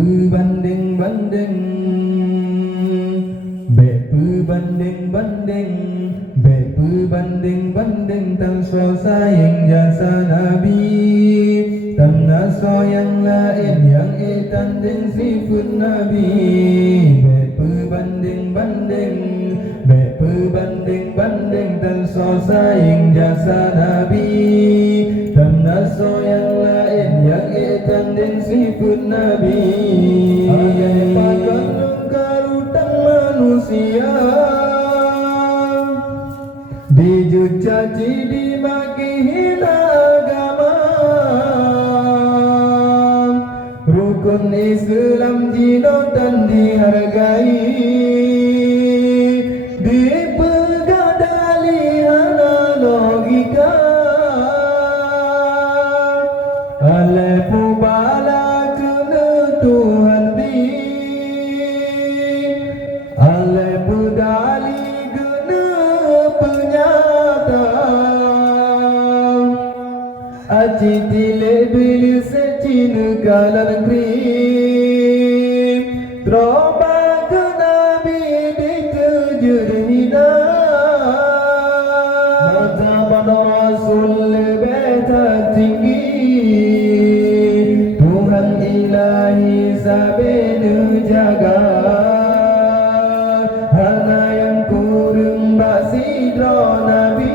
berbanding-banding, berbanding-banding, berbanding-banding tanpa sayang jasa Nabi, tanpa sayang lain yang tanding sifat Nabi. Berbanding-banding, berbanding-banding tanpa sayang jasa Nabi, tanpa sayang lain yang tanding sifat Nabi. Ayat pakan karutan manusia, dicaci dimaki hina agama, rukun Islam jinotan dihargai, dipegang dalihana logika, alai pubala kena Tuhan di, alai pedali kena penyata, aci tile bilis cina kalan krim, teroba ke Nabi dikejar hina, martabat Rasul lebih tinggi, Tuhan ilahi sabene jaga, hana yang kurang basidra Nabi,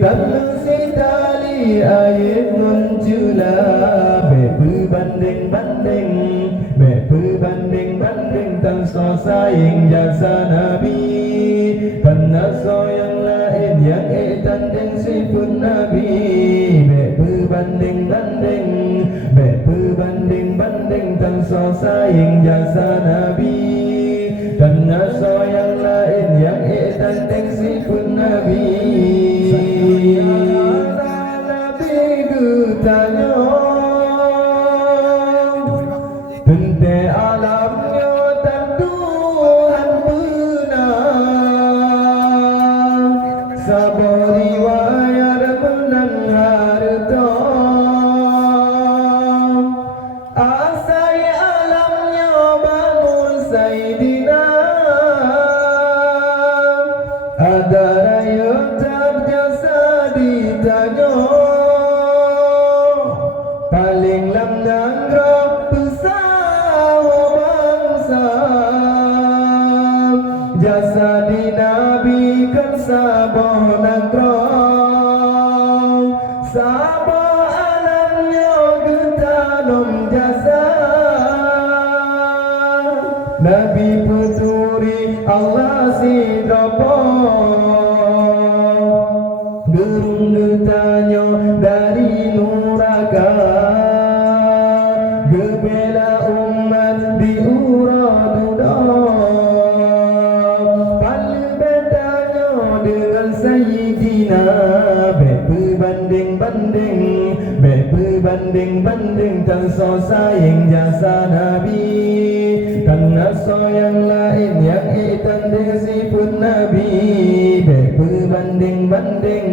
tanpa setali ayat munculah. Berbanding-banding, berbanding-banding tanpa sayang jasa Nabi, tanpa sayang lain yang tanding sifat Nabi. Berbanding-banding, berbanding-banding tanpa sayang jasa Nabi, tanpa sayang lain yang tanding sifat Nabi. Nabi bertanya, tentang alamnya dan Tuhan benar, sabar riwayat menang harta, asai alamnya bangun Sayyidina, ada raya terjasa ditanya, paling lamnang roh besar bangsa, jasa di Nabi kan sabah nagrah, sabah alamnya getanom jasa, Nabi puturi Allah si drapa, gerung getanya dari nuraka, gebela umat diuraduda, paling bedanya dengan Sayyidina. Berbanding-banding, berbanding-banding tanpa sayang jasa Nabi, tanpa sayang lain yang tanding sifat Nabi. Berbanding-banding,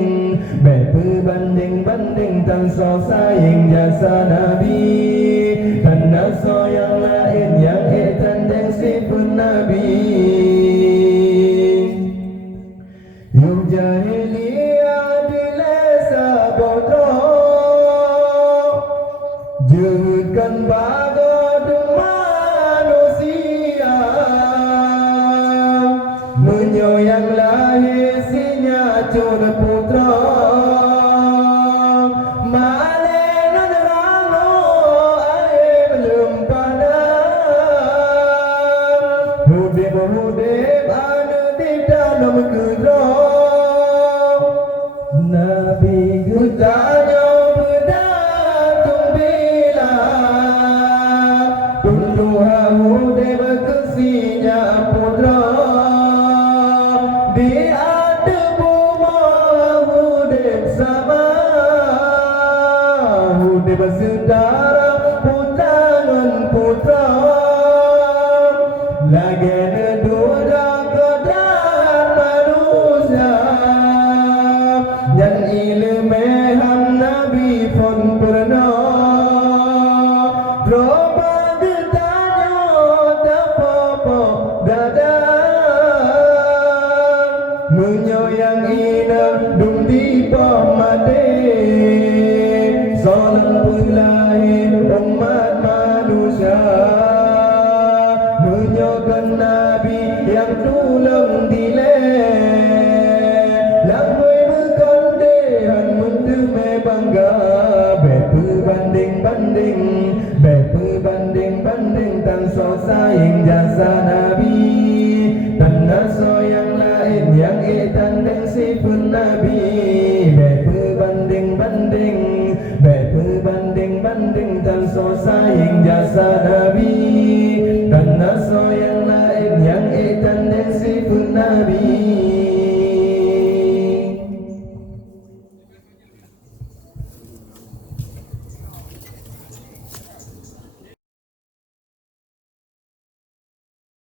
berbanding-banding tanpa sayang jasa Nabi, tanpa sayang lain yang tanding sifat Nabi. Yung jahiliyah dilesa bodoh, jehutkan bagai manusia, menyoyang lahir sinya cura putra, malenan rano air belum padam, hudib-hudib ada di dalam gedung, Nabi getanya berdatung bila, Tuhan hudib kesinya putra, di ada rumah hudib sama, hudib saudara putangan putra, lagi dua keadaan manusia, Coba ditanya tak apa-apa dadang menyayang ina dum di pamade salam pulahi umat manusia menyokan Nabi yang tulang dile lambai berkandehan mendume bangga berbanding-banding tan so sayang jasa Nabi tan so yang lain yang tanding sifat Nabi berbanding tan so sayang jasa Nabi tan so yang lain yang tanding sifat Nabi